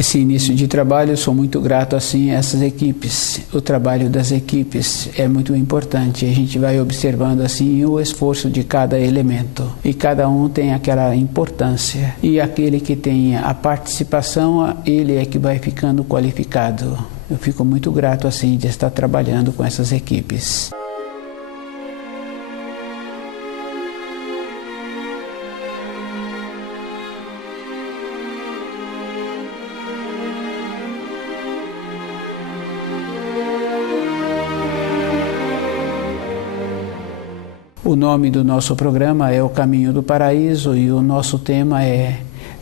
esse início de trabalho, eu sou muito grato assim a essas equipes. O trabalho das equipes é muito importante. A gente vai observando assim o esforço de cada elemento e cada um tem aquela importância. E aquele que tem a participação, ele é que vai ficando qualificado. Eu fico muito grato assim de estar trabalhando com essas equipes. O nome do nosso programa é O Caminho do Paraíso e o nosso tema é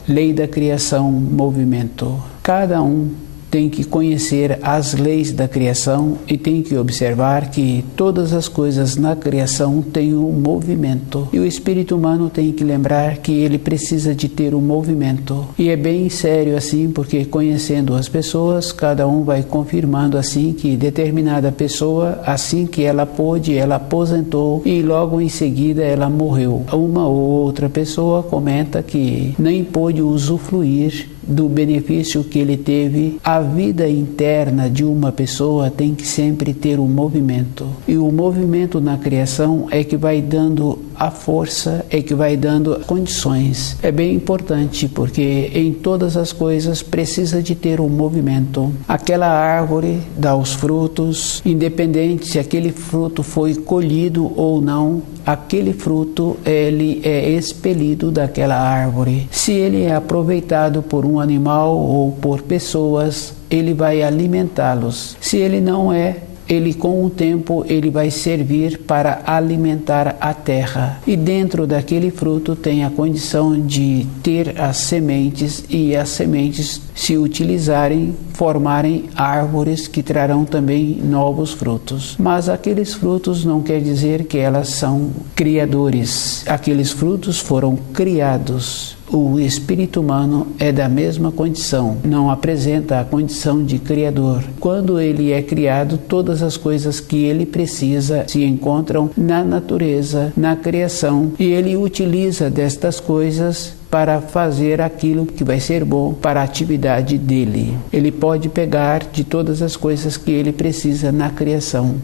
Lei da Criação, Movimento. Cada um tem que conhecer as leis da criação e tem que observar que todas as coisas na criação têm um movimento. E o espírito humano tem que lembrar que ele precisa de ter um movimento. E é bem sério assim, porque conhecendo as pessoas, cada um vai confirmando assim que determinada pessoa, assim que ela pôde, ela aposentou e logo em seguida ela morreu. Uma ou outra pessoa comenta que nem pôde usufruir do benefício que ele teve. A vida interna de uma pessoa tem que sempre ter um movimento. E o movimento na criação é que vai dando a força, é que vai dando condições. É bem importante porque em todas as coisas precisa de ter um movimento. Aquela árvore dá os frutos, independente se aquele fruto foi colhido ou não, aquele fruto ele é expelido daquela árvore. Se ele é aproveitado por um animal ou por pessoas, ele vai alimentá-los. Se ele não é, ele com o tempo ele vai servir para alimentar a terra. E dentro daquele fruto tem a condição de ter as sementes e as sementes se utilizarem, formarem árvores que trarão também novos frutos. Mas aqueles frutos não quer dizer que elas são criadores. Aqueles frutos foram criados. O espírito humano é da mesma condição, não apresenta a condição de criador. Quando ele é criado, todas as coisas que ele precisa se encontram na natureza, na criação, e ele utiliza destas coisas para fazer aquilo que vai ser bom para a atividade dele. Ele pode pegar de todas as coisas que ele precisa na criação.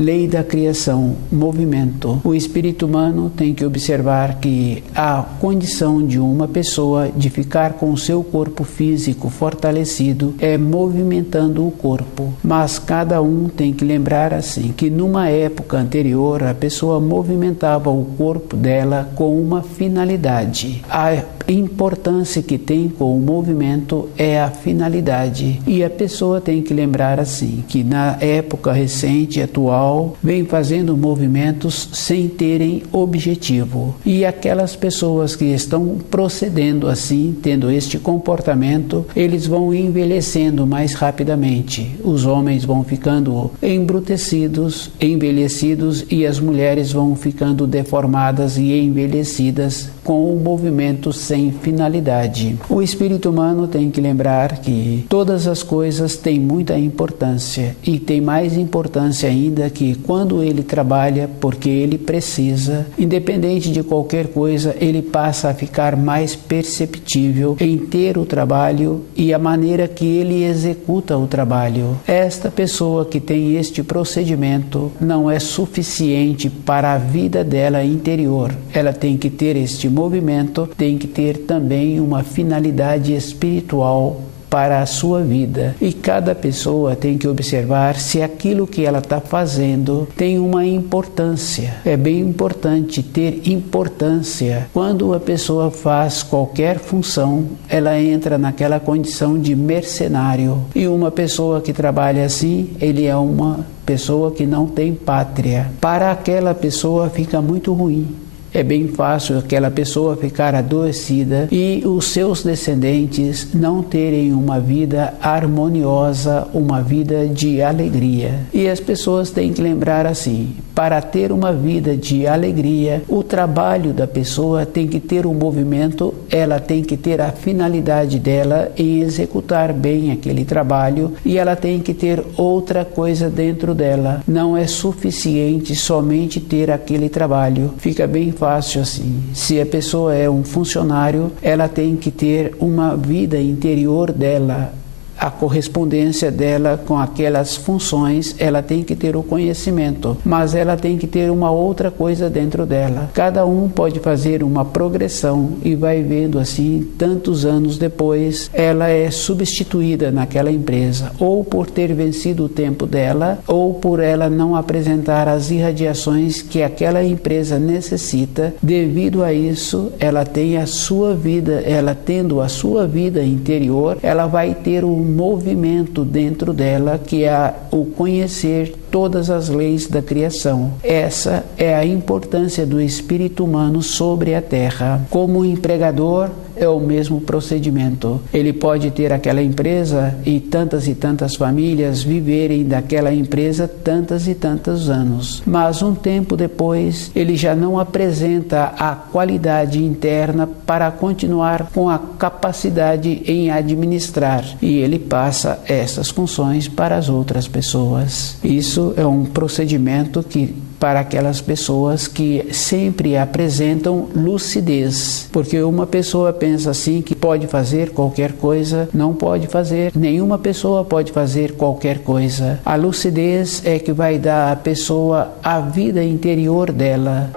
Lei da criação, movimento. O espírito humano tem que observar que a condição de uma pessoa de ficar com o seu corpo físico fortalecido é movimentando o corpo. Mas cada um tem que lembrar assim, que numa época anterior a pessoa movimentava o corpo dela com uma finalidade. A importância que tem com o movimento é a finalidade. E a pessoa tem que lembrar assim, que na época recente, atual, vem fazendo movimentos sem terem objetivo. E aquelas pessoas que estão procedendo assim, tendo este comportamento, eles vão envelhecendo mais rapidamente. Os homens vão ficando embrutecidos, envelhecidos, e as mulheres vão ficando deformadas e envelhecidas com o movimento sem finalidade. O espírito humano tem que lembrar que todas as coisas têm muita importância, e tem mais importância ainda que quando ele trabalha, porque ele precisa, independente de qualquer coisa, ele passa a ficar mais perceptível em ter o trabalho e a maneira que ele executa o trabalho. Esta pessoa que tem este procedimento não é suficiente para a vida dela interior. Ela tem que ter este movimento, tem que ter também uma finalidade espiritual para a sua vida. E cada pessoa tem que observar se aquilo que ela está fazendo tem uma importância. É bem importante ter importância. Quando a pessoa faz qualquer função, ela entra naquela condição de mercenário. E uma pessoa que trabalha assim, ele é uma pessoa que não tem pátria. Para aquela pessoa fica muito ruim. é bem fácil aquela pessoa ficar adoecida e os seus descendentes não terem uma vida harmoniosa, uma vida de alegria. E as pessoas têm que lembrar assim, para ter uma vida de alegria, o trabalho da pessoa tem que ter um movimento, ela tem que ter a finalidade dela em executar bem aquele trabalho e ela tem que ter outra coisa dentro dela. Não é suficiente somente ter aquele trabalho. Fica bem fácil assim. Se a pessoa é um funcionário, ela tem que ter uma vida interior dela, a correspondência dela com aquelas funções, ela tem que ter o conhecimento, mas ela tem que ter uma outra coisa dentro dela. Cada um pode fazer uma progressão e vai vendo assim, tantos anos depois, ela é substituída naquela empresa, ou por ter vencido o tempo dela, ou por ela não apresentar as irradiações que aquela empresa necessita. Devido a isso, ela tem a sua vida, ela tendo a sua vida interior, ela vai ter um movimento dentro dela que é o conhecer todas as leis da criação. Essa é a importância do espírito humano sobre a Terra. Como empregador, é o mesmo procedimento. Ele pode ter aquela empresa e tantas famílias viverem daquela empresa tantos e tantos anos. Mas um tempo depois, ele já não apresenta a qualidade interna para continuar com a capacidade em administrar. E ele passa essas funções para as outras pessoas. Isso é um procedimento que para aquelas pessoas que sempre apresentam lucidez, porque uma pessoa pensa assim que pode fazer qualquer coisa, não pode fazer, nenhuma pessoa pode fazer qualquer coisa. A lucidez é que vai dar à pessoa a vida interior dela.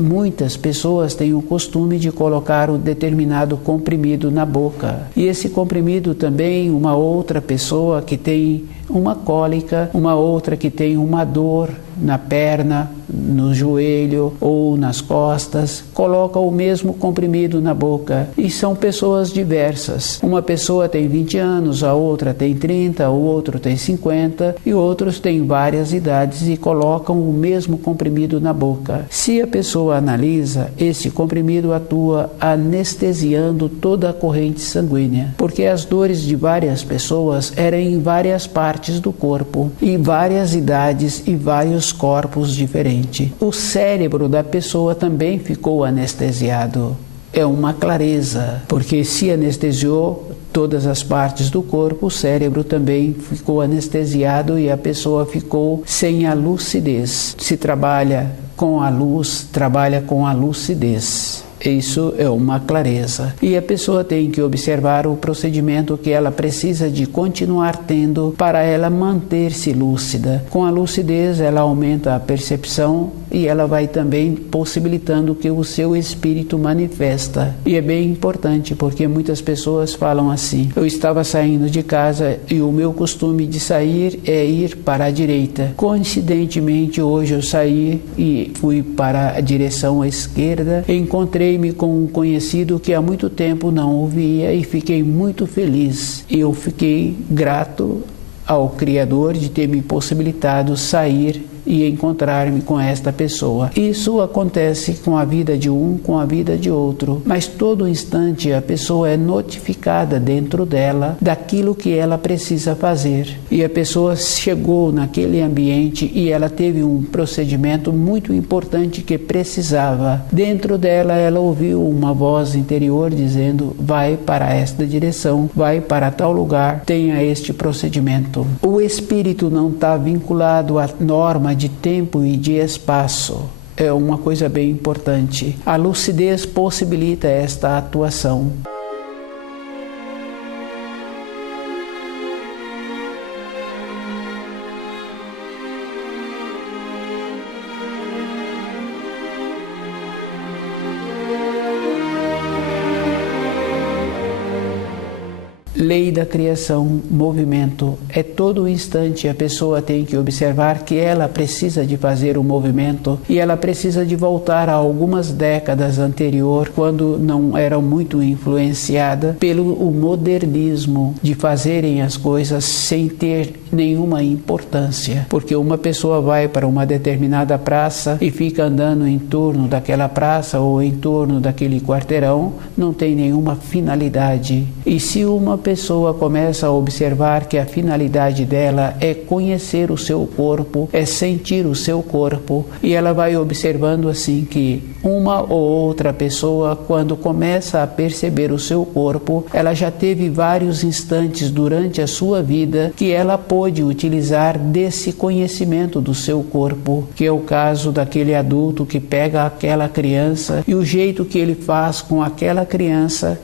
Muitas pessoas têm o costume de colocar um determinado comprimido na boca. E esse comprimido também, uma outra pessoa que tem uma cólica, uma outra que tem uma dor na perna, no joelho ou nas costas, coloca o mesmo comprimido na boca. E são pessoas diversas. Uma pessoa tem 20 anos, a outra tem 30, o outro tem 50 e outros têm várias idades e colocam o mesmo comprimido na boca. Se a pessoa analisa, esse comprimido atua anestesiando toda a corrente sanguínea, porque as dores de várias pessoas eram em várias partes do corpo, em várias idades e vários corpos diferentes. O cérebro da pessoa também ficou anestesiado. É uma clareza, porque se anestesiou todas as partes do corpo, o cérebro também ficou anestesiado e a pessoa ficou sem a lucidez. Se trabalha com a luz, trabalha com a lucidez. Isso é uma clareza. E a pessoa tem que observar o procedimento que ela precisa de continuar tendo para ela manter-se lúcida. Com a lucidez, ela aumenta a percepção e ela vai também possibilitando que o seu espírito manifesta. E é bem importante, porque muitas pessoas falam assim: eu estava saindo de casa e o meu costume de sair é ir para a direita. Coincidentemente, hoje eu saí e fui para a direção à esquerda, encontrei-me com um conhecido que há muito tempo não ouvia e fiquei muito feliz. Eu fiquei grato ao Criador de ter me possibilitado sair e encontrar-me com esta pessoa. Isso acontece com a vida de um, com a vida de outro, mas todo instante a pessoa é notificada dentro dela daquilo que ela precisa fazer. E a pessoa chegou naquele ambiente e ela teve um procedimento muito importante que precisava. Dentro dela ela ouviu uma voz interior dizendo: vai para esta direção, vai para tal lugar, tenha este procedimento. O espírito não está vinculado à norma de tempo e de espaço. É uma coisa bem importante. A lucidez possibilita esta atuação. Lei da criação, movimento. É todo instante a pessoa tem que observar que ela precisa de fazer o movimento e ela precisa de voltar a algumas décadas anterior, quando não era muito influenciada pelo modernismo de fazerem as coisas sem ter nenhuma importância. Porque uma pessoa vai para uma determinada praça e fica andando em torno daquela praça ou em torno daquele quarteirão, não tem nenhuma finalidade. E se uma pessoa começa a observar que a finalidade dela é conhecer o seu corpo, é sentir o seu corpo, e ela vai observando assim que uma ou outra pessoa, quando começa a perceber o seu corpo, ela já teve vários instantes durante a sua vida que ela pôde utilizar desse conhecimento do seu corpo, que é o caso daquele adulto que pega aquela criança e o jeito que ele faz com aquela criança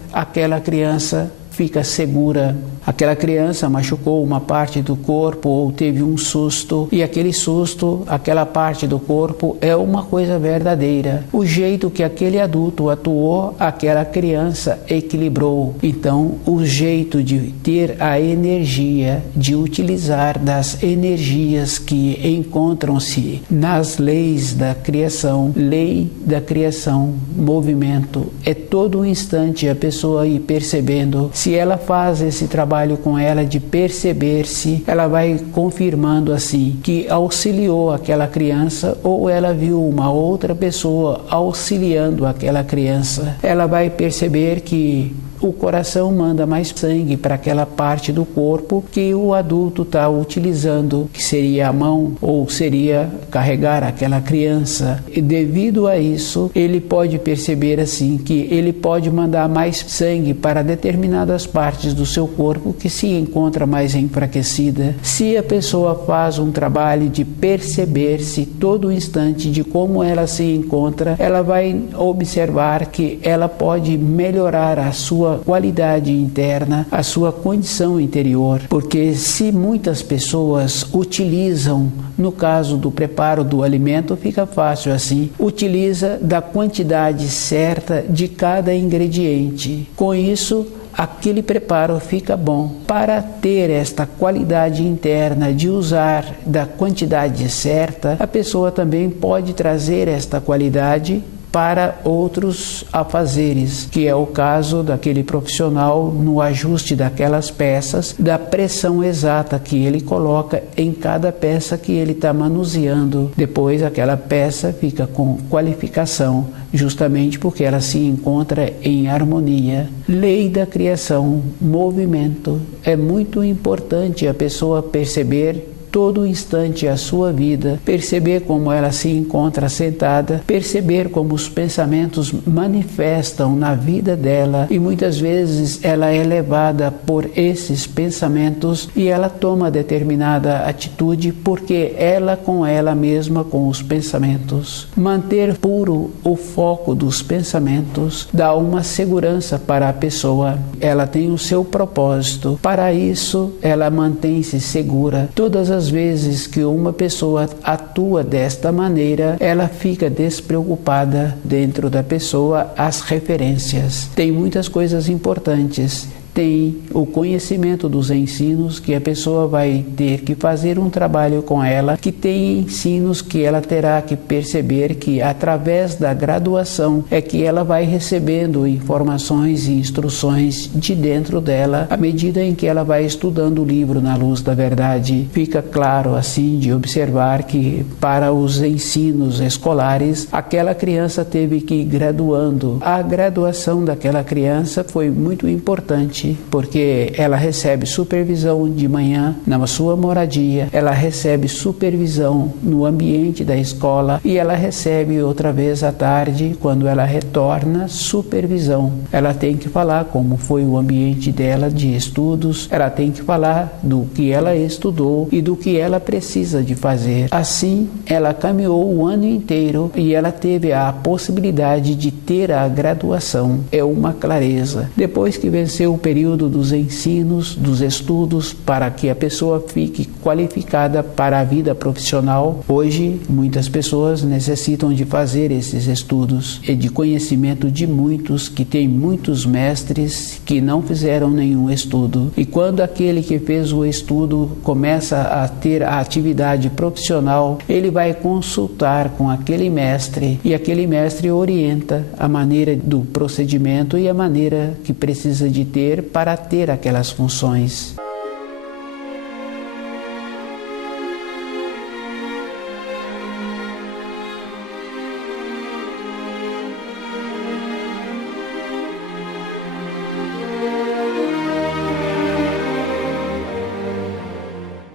fica segura. Aquela criança machucou uma parte do corpo ou teve um susto, e aquele susto, aquela parte do corpo é uma coisa verdadeira. O jeito que aquele adulto atuou, aquela criança equilibrou. Então, o jeito de ter a energia, de utilizar das energias que encontram-se nas leis da criação, lei da criação, movimento, é todo um instante a pessoa ir percebendo. Se ela faz esse trabalho com ela de perceber-se, ela vai confirmando assim que auxiliou aquela criança, ou ela viu uma outra pessoa auxiliando aquela criança. Ela vai perceber que o coração manda mais sangue para aquela parte do corpo que o adulto está utilizando, que seria a mão ou seria carregar aquela criança. E devido a isso, ele pode perceber assim que ele pode mandar mais sangue para determinadas partes do seu corpo que se encontra mais enfraquecida. Se a pessoa faz um trabalho de perceber-se todo instante de como ela se encontra, ela vai observar que ela pode melhorar a sua qualidade interna, a sua condição interior, porque se muitas pessoas utilizam, no caso do preparo do alimento, fica fácil assim, utiliza da quantidade certa de cada ingrediente. Com isso, aquele preparo fica bom. Para ter esta qualidade interna de usar da quantidade certa, a pessoa também pode trazer esta qualidade para outros afazeres, que é o caso daquele profissional no ajuste daquelas peças, da pressão exata que ele coloca em cada peça que ele está manuseando. Depois aquela peça fica com qualificação, justamente porque ela se encontra em harmonia. Lei da criação, movimento. É muito importante a pessoa perceber todo instante a sua vida, perceber como ela se encontra sentada, perceber como os pensamentos manifestam na vida dela, e muitas vezes ela é levada por esses pensamentos e ela toma determinada atitude porque ela com ela mesma, com os pensamentos. Manter puro o foco dos pensamentos dá uma segurança para a pessoa. Ela tem o seu propósito. Para isso, ela mantém-se segura. Todas as vezes que uma pessoa atua desta maneira, ela fica despreocupada dentro da pessoa as referências. Tem muitas coisas importantes. Tem o conhecimento dos ensinos, que a pessoa vai ter que fazer um trabalho com ela, que tem ensinos que ela terá que perceber que através da graduação é que ela vai recebendo informações e instruções de dentro dela, à medida em que ela vai estudando o livro Na Luz da Verdade. Fica claro assim de observar que para os ensinos escolares, aquela criança teve que ir graduando. A graduação daquela criança foi muito importante, porque ela recebe supervisão de manhã na sua moradia, ela recebe supervisão no ambiente da escola e ela recebe outra vez à tarde, quando ela retorna, supervisão. Ela tem que falar como foi o ambiente dela de estudos, ela tem que falar do que ela estudou e do que ela precisa de fazer. Assim, ela caminhou o ano inteiro e ela teve a possibilidade de ter a graduação. É uma clareza. Depois que venceu o período período dos ensinos, dos estudos, para que a pessoa fique qualificada para a vida profissional. Hoje, muitas pessoas necessitam de fazer esses estudos e de conhecimento de muitos, que tem muitos mestres que não fizeram nenhum estudo. E quando aquele que fez o estudo começa a ter a atividade profissional, ele vai consultar com aquele mestre e aquele mestre orienta a maneira do procedimento e a maneira que precisa de ter para ter aquelas funções.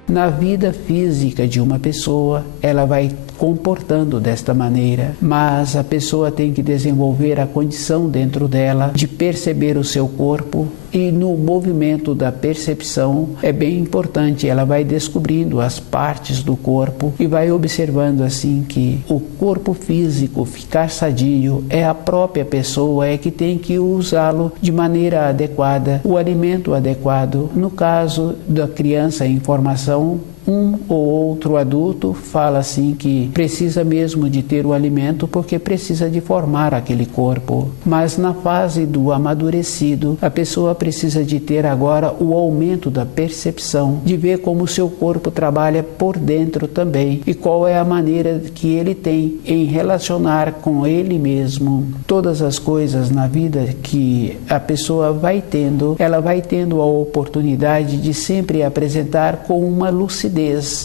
Na vida física de uma pessoa, ela vai comportando desta maneira, mas a pessoa tem que desenvolver a condição dentro dela de perceber o seu corpo, e no movimento da percepção é bem importante, ela vai descobrindo as partes do corpo e vai observando assim que o corpo físico ficar sadio é a própria pessoa que tem que usá-lo de maneira adequada, o alimento adequado. No caso da criança em formação, um ou outro adulto fala assim que precisa mesmo de ter o alimento porque precisa de formar aquele corpo. Mas na fase do amadurecido, a pessoa precisa de ter agora o aumento da percepção, de ver como o seu corpo trabalha por dentro também e qual é a maneira que ele tem em relacionar com ele mesmo. Todas as coisas na vida que a pessoa vai tendo, ela vai tendo a oportunidade de sempre apresentar com uma lucidez.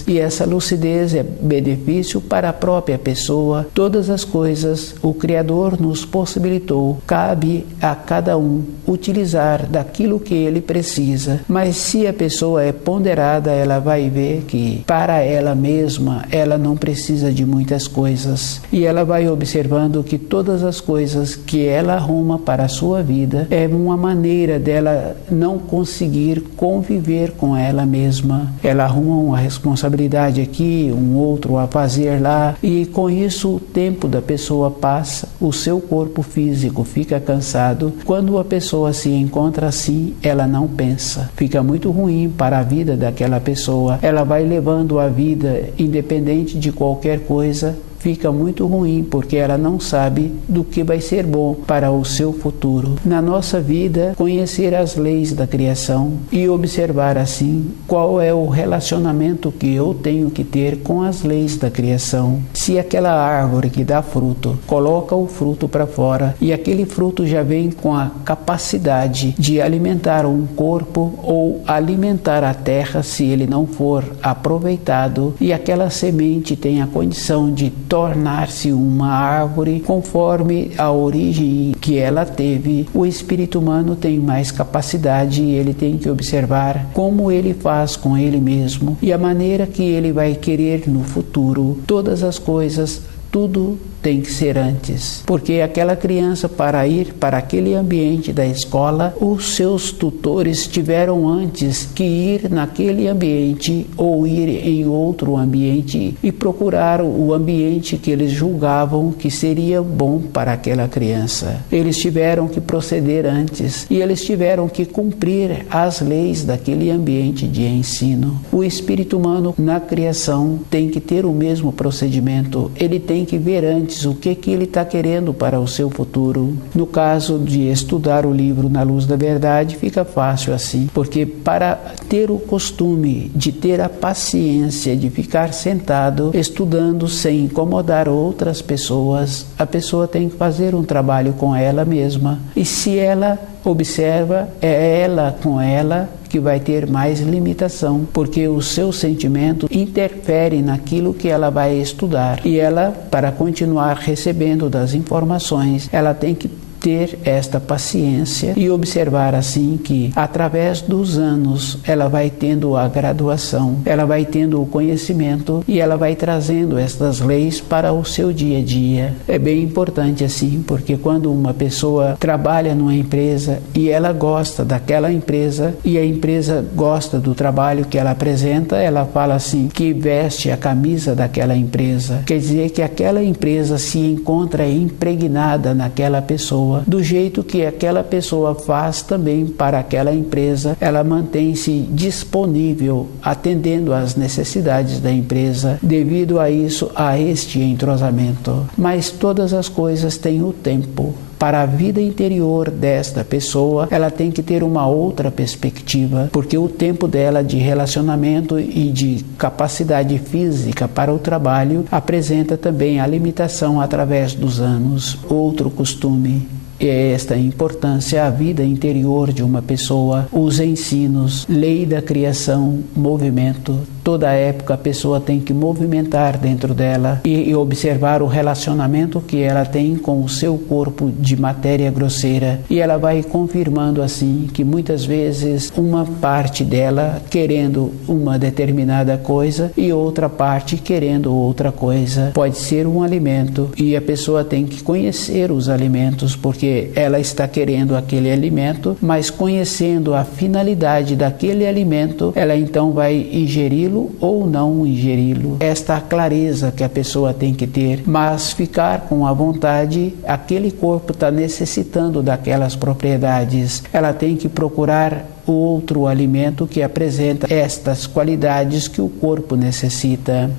E essa lucidez é benefício para a própria pessoa. Todas as coisas o Criador nos possibilitou. Cabe a cada um utilizar daquilo que ele precisa. Mas se a pessoa é ponderada, ela vai ver que para ela mesma, ela não precisa de muitas coisas. E ela vai observando que todas as coisas que ela arruma para a sua vida é uma maneira dela não conseguir conviver com ela mesma. Ela arruma uma responsabilidade aqui, um outro a fazer lá, e com isso o tempo da pessoa passa, o seu corpo físico fica cansado. Quando a pessoa se encontra assim, ela não pensa. Fica muito ruim para a vida daquela pessoa. Ela vai levando a vida independente de qualquer coisa. Fica muito ruim porque ela não sabe do que vai ser bom para o seu futuro. Na nossa vida, conhecer as leis da criação e observar assim qual é o relacionamento que eu tenho que ter com as leis da criação. Se aquela árvore que dá fruto, coloca o fruto para fora e aquele fruto já vem com a capacidade de alimentar um corpo ou alimentar a terra se ele não for aproveitado, e aquela semente tem a condição de tornar-se uma árvore conforme a origem que ela teve, o espírito humano tem mais capacidade e ele tem que observar como ele faz com ele mesmo e a maneira que ele vai querer no futuro. Todas as coisas, tudo tem que ser antes, porque aquela criança, para ir para aquele ambiente da escola, os seus tutores tiveram antes que ir naquele ambiente ou ir em outro ambiente e procurar o ambiente que eles julgavam que seria bom para aquela criança. Eles tiveram que proceder antes e eles tiveram que cumprir as leis daquele ambiente de ensino. O espírito humano na criação tem que ter o mesmo procedimento, ele tem que ver antes o que ele está querendo para o seu futuro. No caso de estudar o livro Na Luz da Verdade, fica fácil assim, porque para ter o costume de ter a paciência de ficar sentado estudando sem incomodar outras pessoas, a pessoa tem que fazer um trabalho com ela mesma. E se ela observa, é ela com ela que vai ter mais limitação, porque o seu sentimento interfere naquilo que ela vai estudar. E ela, para continuar recebendo das informações, ela tem que ter esta paciência e observar assim que através dos anos ela vai tendo a graduação, ela vai tendo o conhecimento e ela vai trazendo estas leis para o seu dia a dia. É bem importante assim, porque quando uma pessoa trabalha numa empresa e ela gosta daquela empresa e a empresa gosta do trabalho que ela apresenta, ela fala assim que veste a camisa daquela empresa. Quer dizer que aquela empresa se encontra impregnada naquela pessoa. pessoa, do jeito que aquela pessoa faz também para aquela empresa, ela mantém-se disponível, atendendo às necessidades da empresa, devido a isso, a este entrosamento. Mas todas as coisas têm o tempo. Para a vida interior desta pessoa, ela tem que ter uma outra perspectiva, porque o tempo dela de relacionamento e de capacidade física para o trabalho apresenta também a limitação através dos anos. Outro costume é esta importância à vida interior de uma pessoa, os ensinos, lei da criação, movimento. Toda época a pessoa tem que movimentar dentro dela e observar o relacionamento que ela tem com o seu corpo de matéria grosseira. E ela vai confirmando assim que muitas vezes uma parte dela querendo uma determinada coisa e outra parte querendo outra coisa. Pode ser um alimento e a pessoa tem que conhecer os alimentos, porque ela está querendo aquele alimento, mas conhecendo a finalidade daquele alimento, ela então vai ingeri-lo ou não ingeri-lo. Esta clareza que a pessoa tem que ter, mas ficar com a vontade, aquele corpo está necessitando daquelas propriedades, ela tem que procurar outro alimento que apresenta estas qualidades que o corpo necessita.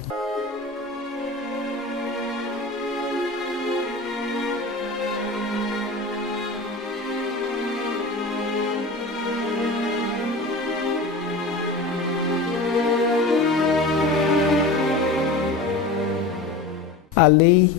A lei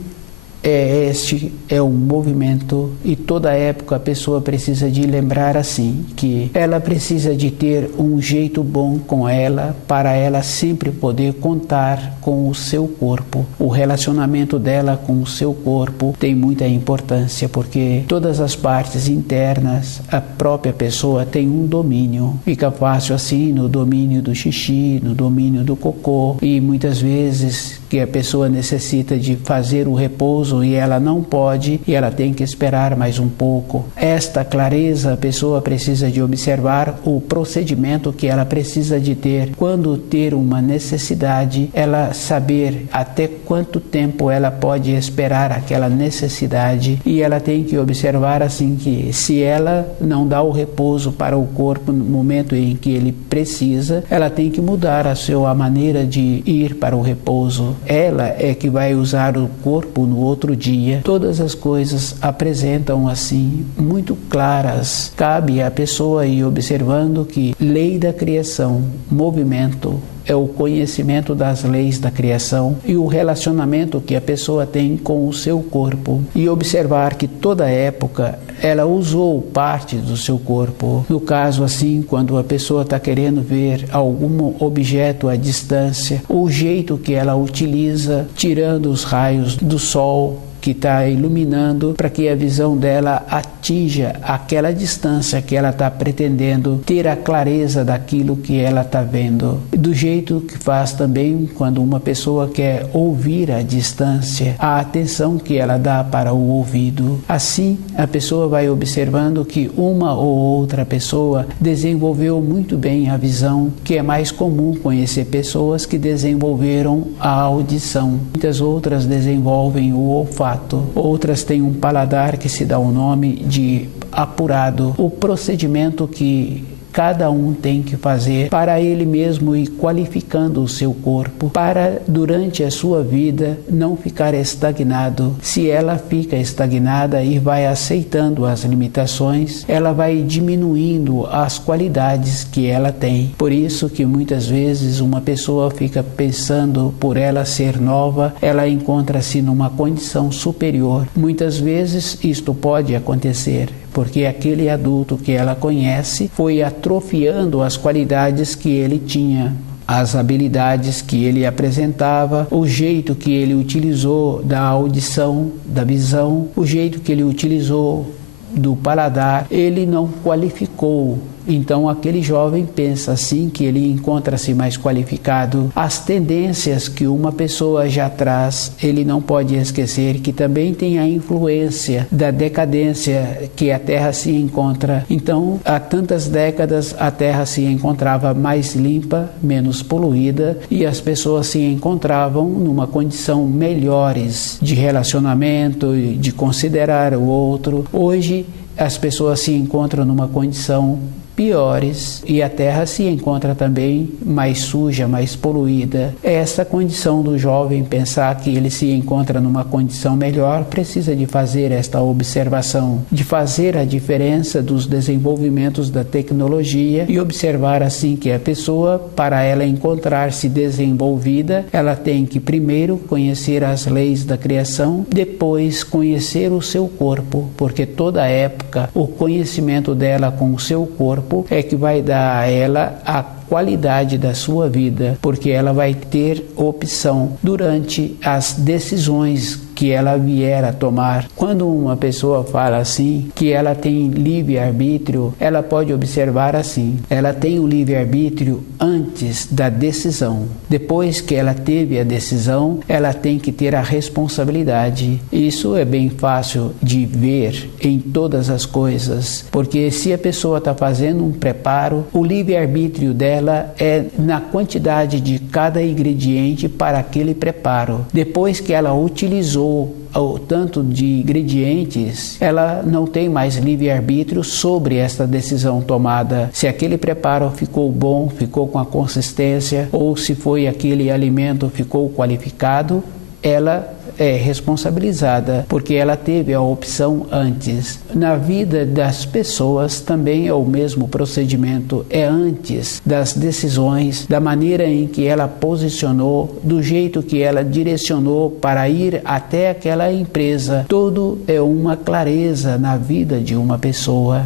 é um movimento e toda época a pessoa precisa de lembrar assim, que ela precisa de ter um jeito bom com ela para ela sempre poder contar com o seu corpo. O relacionamento dela com o seu corpo tem muita importância, porque todas as partes internas, a própria pessoa tem um domínio. Fica fácil assim no domínio do xixi, no domínio do cocô, e muitas vezes que a pessoa necessita de fazer o repouso e ela não pode e ela tem que esperar mais um pouco. Esta clareza a pessoa precisa de observar o procedimento que ela precisa de ter. Quando ter uma necessidade, ela saber até quanto tempo ela pode esperar aquela necessidade, e ela tem que observar assim que se ela não dá o repouso para o corpo no momento em que ele precisa, ela tem que mudar a maneira de ir para o repouso. Ela é que vai usar o corpo no outro dia. Todas as coisas apresentam assim muito claras. Cabe à pessoa ir observando que lei da criação, movimento, é o conhecimento das leis da criação e o relacionamento que a pessoa tem com o seu corpo, e observar que toda época ela usou parte do seu corpo. No caso assim, quando a pessoa está querendo ver algum objeto à distância, o jeito que ela utiliza, tirando os raios do sol que está iluminando, para que a visão dela atinja aquela distância que ela está pretendendo ter a clareza daquilo que ela está vendo. Do jeito que faz também quando uma pessoa quer ouvir à distância, a atenção que ela dá para o ouvido. Assim, a pessoa vai observando que uma ou outra pessoa desenvolveu muito bem a visão, que é mais comum conhecer pessoas que desenvolveram a audição. Muitas outras desenvolvem o olfato. Outras têm um paladar que se dá o nome de apurado. O procedimento que cada um tem que fazer para ele mesmo ir qualificando o seu corpo, para durante a sua vida não ficar estagnado. Se ela fica estagnada e vai aceitando as limitações, ela vai diminuindo as qualidades que ela tem. Por isso que muitas vezes uma pessoa fica pensando, por ela ser nova, ela encontra-se numa condição superior. Muitas vezes isto pode acontecer, porque aquele adulto que ela conhece foi atrofiando as qualidades que ele tinha, as habilidades que ele apresentava, o jeito que ele utilizou da audição, da visão, o jeito que ele utilizou do paladar. Ele não qualificou Então aquele jovem pensa assim que ele encontra-se mais qualificado. As tendências que uma pessoa já traz, ele não pode esquecer que também tem a influência da decadência que a Terra se encontra. Então, há tantas décadas a Terra se encontrava mais limpa, menos poluída, e as pessoas se encontravam numa condição melhores de relacionamento, de considerar o outro. Hoje as pessoas se encontram numa condição piores e a terra se encontra também mais suja, mais poluída. Essa condição do jovem pensar que ele se encontra numa condição melhor precisa de fazer esta observação, de fazer a diferença dos desenvolvimentos da tecnologia e observar assim que a pessoa, para ela encontrar-se desenvolvida, ela tem que primeiro conhecer as leis da criação, depois conhecer o seu corpo, porque toda época o conhecimento dela com o seu corpo é que vai dar a ela a qualidade da sua vida, porque ela vai ter opção durante as decisões que ela vier a tomar. Quando uma pessoa fala assim, que ela tem livre-arbítrio, ela pode observar assim, ela tem o livre-arbítrio antes da decisão. Depois que ela teve a decisão, ela tem que ter a responsabilidade. Isso é bem fácil de ver em todas as coisas, porque se a pessoa está fazendo um preparo, o livre-arbítrio dela é na quantidade de cada ingrediente para aquele preparo. Depois que ela utilizou o tanto de ingredientes, ela não tem mais livre-arbítrio sobre esta decisão tomada. Se aquele preparo ficou bom, ficou com a consistência, ou se foi aquele alimento ficou qualificado, ela é responsabilizada, porque ela teve a opção antes. Na vida das pessoas também é o mesmo procedimento, é antes das decisões, da maneira em que ela posicionou, do jeito que ela direcionou para ir até aquela empresa. Tudo é uma clareza na vida de uma pessoa.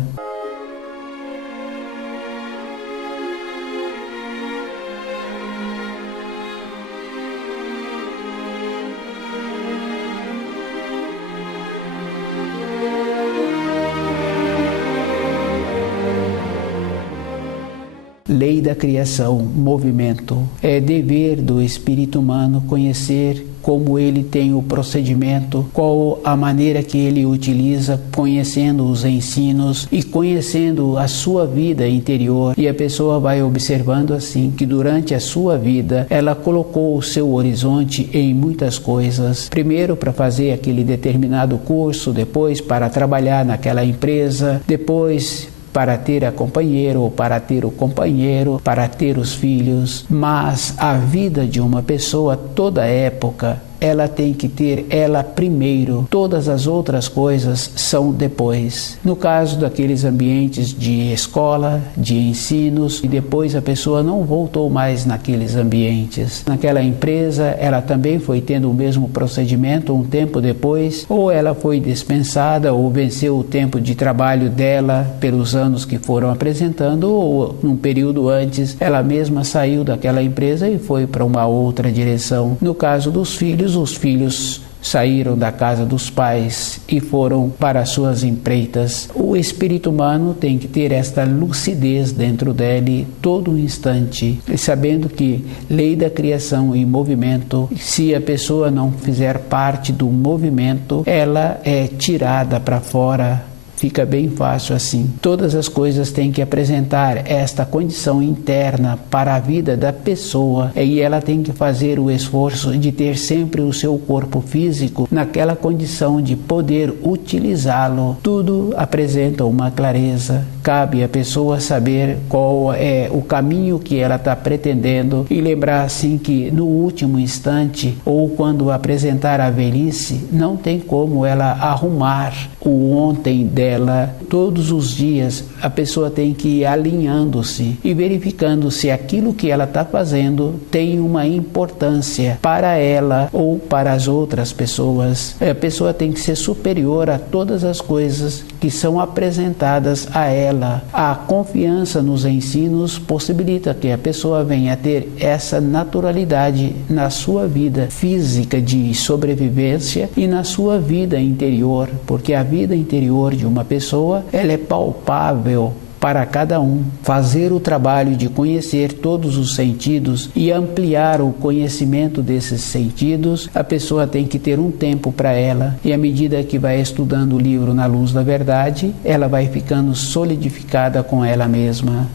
Lei da criação, movimento. É dever do espírito humano conhecer como ele tem o procedimento, qual a maneira que ele utiliza, conhecendo os ensinos e conhecendo a sua vida interior. E a pessoa vai observando assim que durante a sua vida ela colocou o seu horizonte em muitas coisas. Primeiro para fazer aquele determinado curso, depois para trabalhar naquela empresa, depois para ter a companheira ou para ter o companheiro, para ter os filhos. Mas a vida de uma pessoa, toda época, ela tem que ter ela primeiro, todas as outras coisas são depois. No caso daqueles ambientes de escola, de ensinos, e depois a pessoa não voltou mais naqueles ambientes. Naquela empresa, ela também foi tendo o mesmo procedimento um tempo depois, ou ela foi dispensada, ou venceu o tempo de trabalho dela pelos anos que foram apresentando, ou num período antes, ela mesma saiu daquela empresa e foi para uma outra direção. No caso dos filhos, os filhos saíram da casa dos pais e foram para suas empreitas. O espírito humano tem que ter esta lucidez dentro dele todo instante, sabendo que lei da criação e movimento, se a pessoa não fizer parte do movimento, ela é tirada para fora. Fica bem fácil assim. Todas as coisas têm que apresentar esta condição interna para a vida da pessoa e ela tem que fazer o esforço de ter sempre o seu corpo físico naquela condição de poder utilizá-lo. Tudo apresenta uma clareza. Cabe à pessoa saber qual é o caminho que ela está pretendendo e lembrar assim que no último instante ou quando apresentar a velhice, não tem como ela arrumar o ontem dela. Todos os dias a pessoa tem que ir alinhando-se e verificando se aquilo que ela está fazendo tem uma importância para ela ou para as outras pessoas. A pessoa tem que ser superior a todas as coisas que são apresentadas a ela. A confiança nos ensinos possibilita que a pessoa venha a ter essa naturalidade na sua vida física de sobrevivência e na sua vida interior, porque a vida interior de uma pessoa, ela é palpável para cada um. Fazer o trabalho de conhecer todos os sentidos e ampliar o conhecimento desses sentidos, a pessoa tem que ter um tempo para ela, e à medida que vai estudando o livro Na Luz da Verdade, ela vai ficando solidificada com ela mesma.